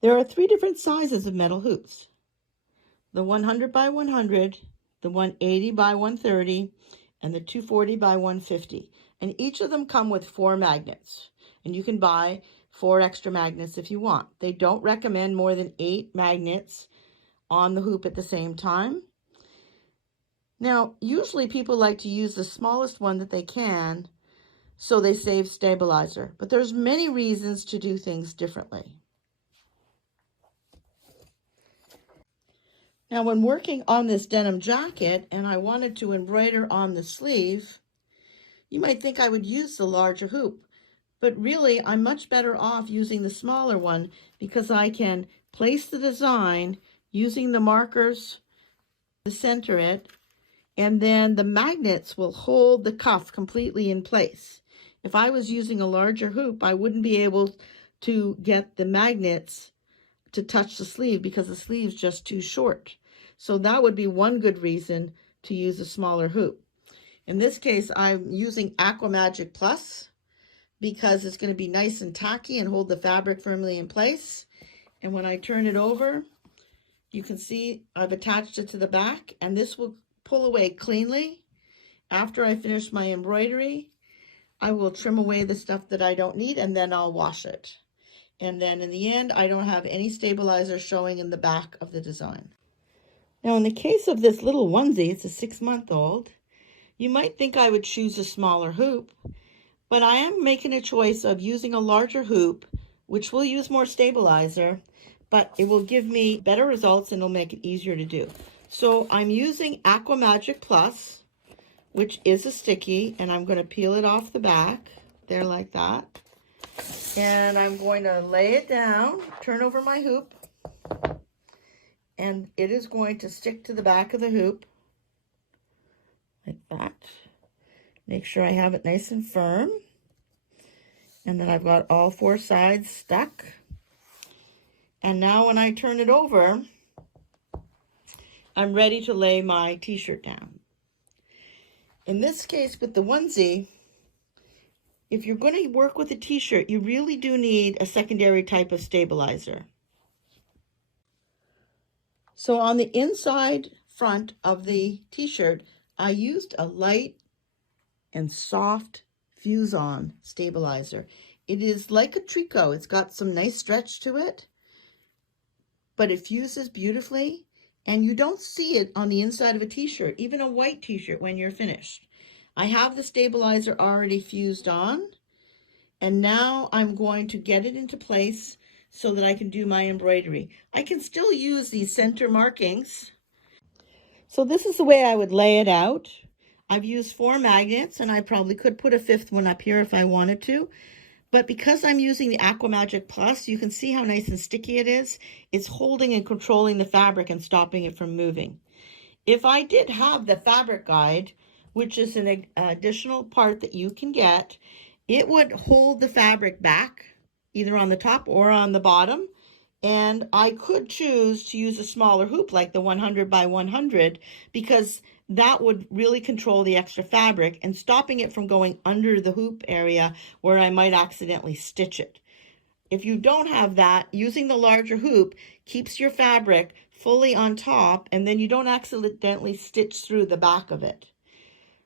There are 3 different sizes of metal hoops: the 100 by 100, the 180 by 130, and the 240 by 150. And each of them come with 4 magnets. And you can buy 4 extra magnets if you want. They don't recommend more than 8 magnets on the hoop at the same time. Now, usually people like to use the smallest one that they can, so they save stabilizer. But there's many reasons to do things differently. Now, when working on this denim jacket and I wanted to embroider on the sleeve, you might think I would use the larger hoop, but really I'm much better off using the smaller one because I can place the design using the markers to center it, and then the magnets will hold the cuff completely in place. If I was using a larger hoop, I wouldn't be able to get the magnets to touch the sleeve because the sleeve's just too short. So that would be one good reason to use a smaller hoop. In this case, I'm using Aqua Magic Plus because it's going to be nice and tacky and hold the fabric firmly in place. And when I turn it over, you can see I've attached it to the back, and this will pull away cleanly. After I finish my embroidery, I will trim away the stuff that I don't need, and then I'll wash it. And then in the end, I don't have any stabilizer showing in the back of the design. Now, in the case of this little onesie, it's a 6-month-old, you might think I would choose a smaller hoop, but I am making a choice of using a larger hoop, which will use more stabilizer, but it will give me better results and it'll make it easier to do. So I'm using Aqua Magic Plus, which is a sticky, and I'm going to peel it off the back there like that. And I'm going to lay it down, turn over my hoop, and it is going to stick to the back of the hoop like that. Make sure I have it nice and firm. And then I've got all 4 sides stuck. And now when I turn it over, I'm ready to lay my t-shirt down. In this case with the onesie, if you're going to work with a t-shirt, you really do need a secondary type of stabilizer. So on the inside front of the t-shirt, I used a light and soft fuse-on stabilizer. It is like a tricot. It's got some nice stretch to it, but it fuses beautifully, and you don't see it on the inside of a t-shirt, even a white t-shirt when you're finished. I have the stabilizer already fused on, and now I'm going to get it into place so that I can do my embroidery. I can still use these center markings. So this is the way I would lay it out. I've used 4 magnets, and I probably could put a 5th one up here if I wanted to. But because I'm using the Aqua Magic Plus, you can see how nice and sticky it is. It's holding and controlling the fabric and stopping it from moving. If I did have the fabric guide, which is an additional part that you can get, it would hold the fabric back, either on the top or on the bottom. And I could choose to use a smaller hoop like the 100 by 100 because that would really control the extra fabric and stopping it from going under the hoop area where I might accidentally stitch it. If you don't have that, using the larger hoop keeps your fabric fully on top, and then you don't accidentally stitch through the back of it.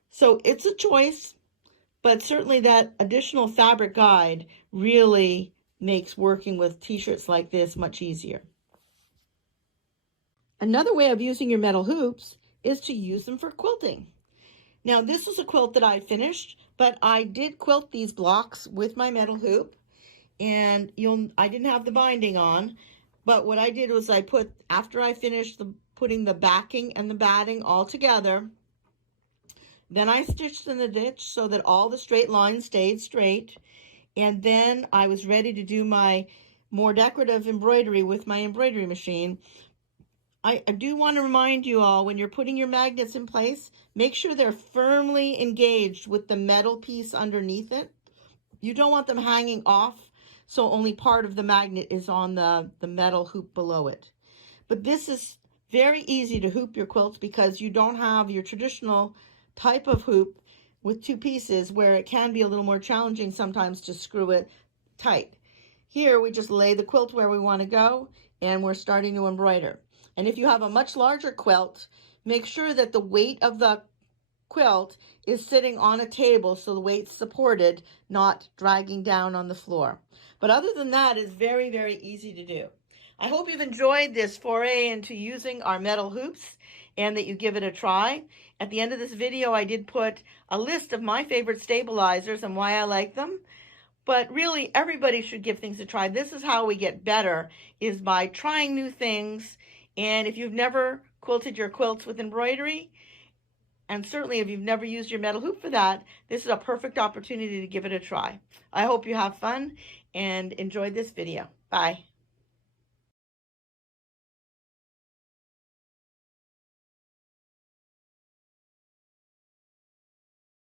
So it's a choice, but certainly that additional fabric guide really makes working with t-shirts like this much easier. Another way of using your metal hoops is to use them for quilting. Now, this is a quilt that I finished, but I did quilt these blocks with my metal hoop, and I didn't have the binding on, but what I did was after I finished putting the backing and the batting all together, then I stitched in the ditch so that all the straight lines stayed straight, and then I was ready to do my more decorative embroidery with my embroidery machine. I do want to remind you all, when you're putting your magnets in place, make sure they're firmly engaged with the metal piece underneath it. You don't want them hanging off, so only part of the magnet is on the metal hoop below it. But this is very easy to hoop your quilts because you don't have your traditional type of hoop with 2 pieces where it can be a little more challenging sometimes to screw it tight. Here we just lay the quilt where we want to go, and we're starting to embroider. And if you have a much larger quilt, make sure that the weight of the quilt is sitting on a table so the weight's supported, not dragging down on the floor. But other than that, it's very, very easy to do. I hope you've enjoyed this foray into using our metal hoops and that you give it a try. At the end of this video, I did put a list of my favorite stabilizers and why I like them. But really, everybody should give things a try. This is how we get better, is by trying new things. And if you've never quilted your quilts with embroidery, and certainly if you've never used your metal hoop for that, this is a perfect opportunity to give it a try. I hope you have fun and enjoyed this video. Bye.